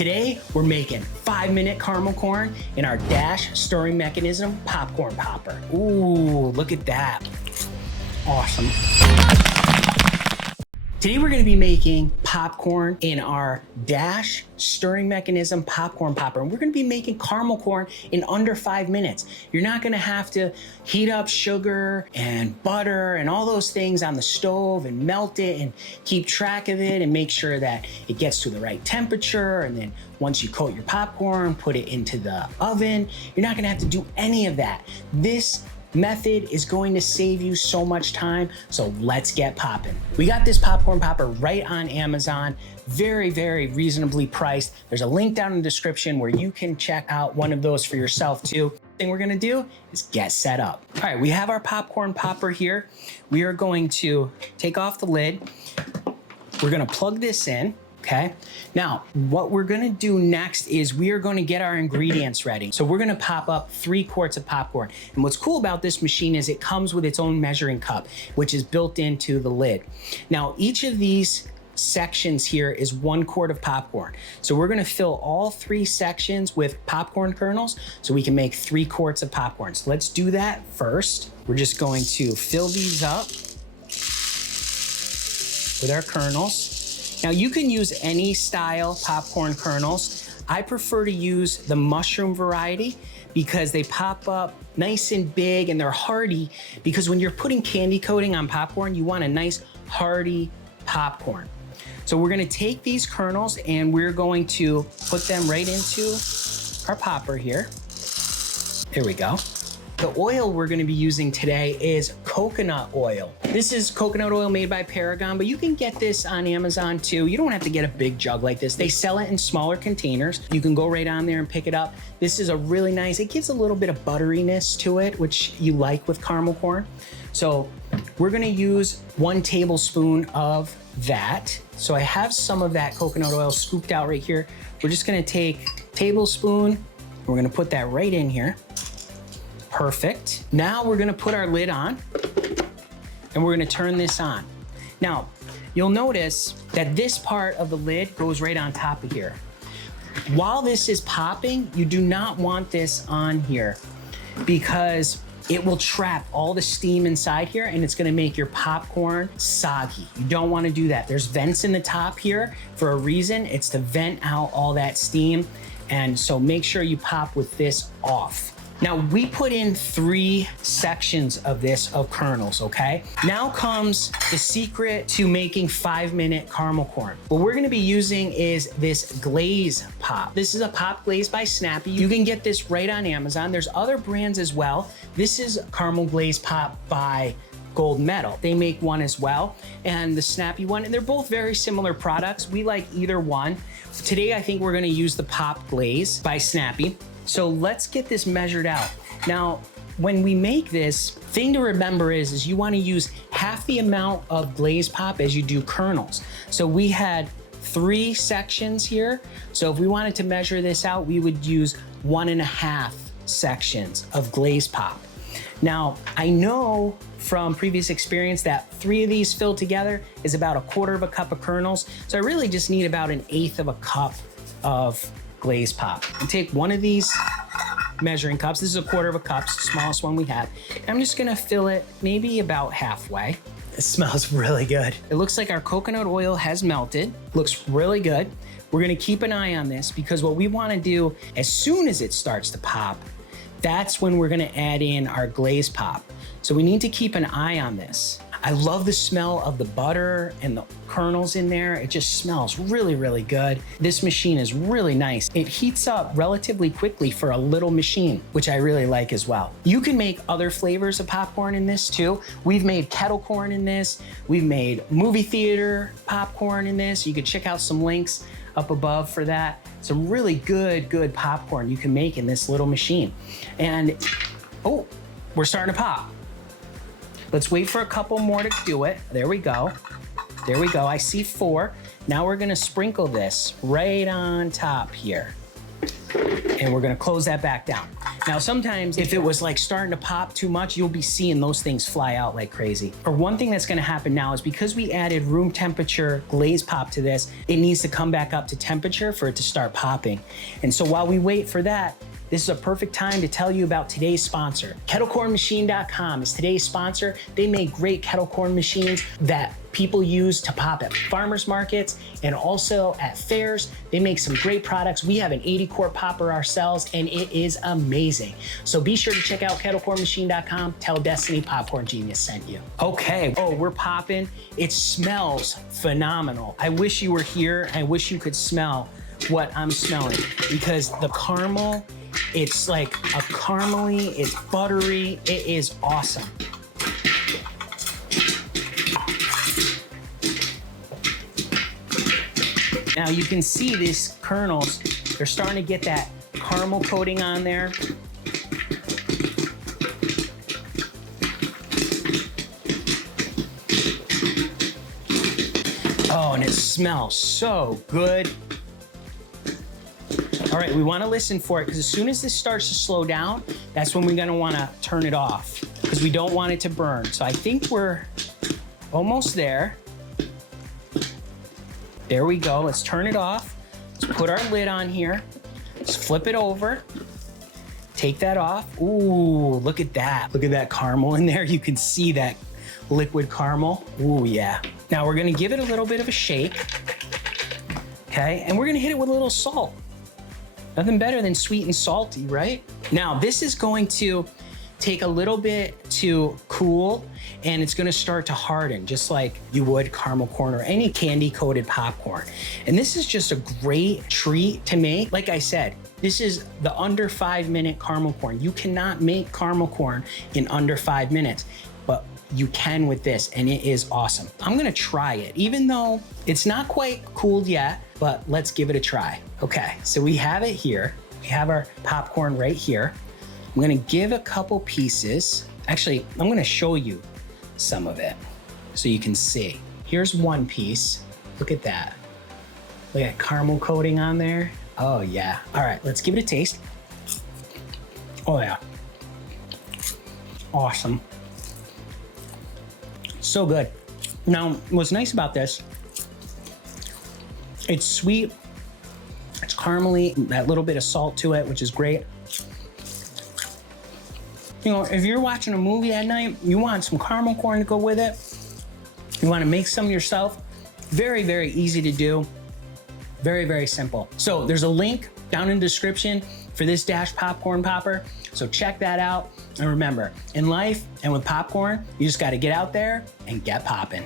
Today, we're making 5-minute caramel corn in our dash stirring mechanism popcorn popper. Ooh, look at that. Awesome. Today we're gonna be making popcorn in our dash stirring mechanism popcorn popper. And we're gonna be making caramel corn in under 5 minutes. You're not gonna have to heat up sugar and butter and all those things on the stove and melt it and keep track of it and make sure that it gets to the right temperature. And then once you coat your popcorn, put it into the oven. You're not gonna have to do any of that. This method is going to save you so much time, so let's get popping. We got this popcorn popper right on Amazon, very, very reasonably priced. There's a link down in the description where you can check out one of those for yourself too. Thing we're gonna do is get set up. All right, we have our popcorn popper here. We are going to take off the lid. We're gonna plug this in. Okay, now what we're gonna do next is we are gonna get our ingredients ready. So we're gonna pop up 3 quarts of popcorn. And what's cool about this machine is it comes with its own measuring cup, which is built into the lid. Now, each of these sections here is 1 quart of popcorn. So we're gonna fill all 3 sections with popcorn kernels so we can make 3 quarts of popcorn. So let's do that first. We're just going to fill these up with our kernels. Now you can use any style popcorn kernels. I prefer to use the mushroom variety because they pop up nice and big and they're hearty, because when you're putting candy coating on popcorn, you want a nice hearty popcorn. So we're gonna take these kernels and we're going to put them right into our popper here. There we go. The oil we're gonna be using today is coconut oil. This is coconut oil made by Paragon, but you can get this on Amazon too. You don't have to get a big jug like this. They sell it in smaller containers. You can go right on there and pick it up. This is a really nice, it gives a little bit of butteriness to it, which you like with caramel corn. So we're gonna use 1 tablespoon of that. So I have some of that coconut oil scooped out right here. We're just gonna take a tablespoon, we're gonna put that right in here. Perfect. Now we're gonna put our lid on and we're gonna turn this on. Now, you'll notice that this part of the lid goes right on top of here. While this is popping, you do not want this on here because it will trap all the steam inside here and it's gonna make your popcorn soggy. You don't wanna do that. There's vents in the top here for a reason. It's to vent out all that steam. And so make sure you pop with this off. Now we put in 3 sections of this of kernels, okay? Now comes the secret to making 5-minute caramel corn. What we're gonna be using is this Glaze Pop. This is a pop glaze by Snappy. You can get this right on Amazon. There's other brands as well. This is Caramel Glaze Pop by Gold Medal. They make one as well, and the Snappy one, and they're both very similar products. We like either one. Today, I think we're gonna use the Pop Glaze by Snappy. So let's get this measured out. Now, when we make this, thing to remember is you wanna use half the amount of Glaze Pop as you do kernels. So we had 3 sections here. So if we wanted to measure this out, we would use 1.5 sections of Glaze Pop. Now, I know from previous experience that 3 of these filled together is about 1/4 cup of kernels. So I really just need about 1/8 cup of Glaze Pop. And take one of these measuring cups. This is 1/4 cup, it's the smallest one we have. I'm just gonna fill it maybe about halfway. It smells really good. It looks like our coconut oil has melted. Looks really good. We're gonna keep an eye on this because what we wanna do as soon as it starts to pop, that's when we're gonna add in our Glaze Pop. So we need to keep an eye on this. I love the smell of the butter and the kernels in there. It just smells really, really good. This machine is really nice. It heats up relatively quickly for a little machine, which I really like as well. You can make other flavors of popcorn in this too. We've made kettle corn in this. We've made movie theater popcorn in this. You can check out some links up above for that. Some really good popcorn you can make in this little machine. And, oh, we're starting to pop. Let's wait for a couple more to do it. There we go. There we go. I see 4. Now we're gonna sprinkle this right on top here. And we're gonna close that back down. Now, sometimes if it was like starting to pop too much, you'll be seeing those things fly out like crazy. Or one thing that's gonna happen now is because we added room temperature glaze pop to this, it needs to come back up to temperature for it to start popping. And so while we wait for that, this is a perfect time to tell you about today's sponsor. KettleCornMachine.com is today's sponsor. They make great kettle corn machines that people use to pop at farmers markets and also at fairs. They make some great products. We have an 80-quart popper ourselves, and it is amazing. So be sure to check out KettleCornMachine.com. Tell Destiny Popcorn Genius sent you. Okay, oh, we're popping. It smells phenomenal. I wish you were here. I wish you could smell what I'm smelling, because the caramel, it's like a caramely, it's buttery, it is awesome. Now you can see these kernels, they're starting to get that caramel coating on there. Oh, and it smells so good. All right, we wanna listen for it, because as soon as this starts to slow down, that's when we're gonna wanna turn it off, because we don't want it to burn. So I think we're almost there. There we go, let's turn it off. Let's put our lid on here. Let's flip it over. Take that off. Ooh, look at that. Look at that caramel in there. You can see that liquid caramel. Ooh, yeah. Now we're gonna give it a little bit of a shake. Okay, and we're gonna hit it with a little salt. Nothing better than sweet and salty, right? Now, this is going to take a little bit to cool, and it's gonna start to harden, just like you would caramel corn or any candy-coated popcorn. And this is just a great treat to make. Like I said, this is the under 5-minute caramel corn. You cannot make caramel corn in under 5 minutes, but you can with this, and it is awesome. I'm gonna try it, even though it's not quite cooled yet, but let's give it a try. Okay, so we have it here. We have our popcorn right here. I'm gonna give a couple pieces. Actually, I'm gonna show you some of it so you can see. Here's one piece. Look at that. Look at caramel coating on there. Oh yeah. All right, let's give it a taste. Oh yeah. Awesome. So good. Now, what's nice about this, it's sweet, it's caramely, that little bit of salt to it, which is great. You know, if you're watching a movie at night, you want some caramel corn to go with it, you wanna make some yourself, very, very easy to do, very, very simple. So there's a link down in the description for this Dash popcorn popper, so check that out. And remember, in life and with popcorn, you just gotta get out there and get popping.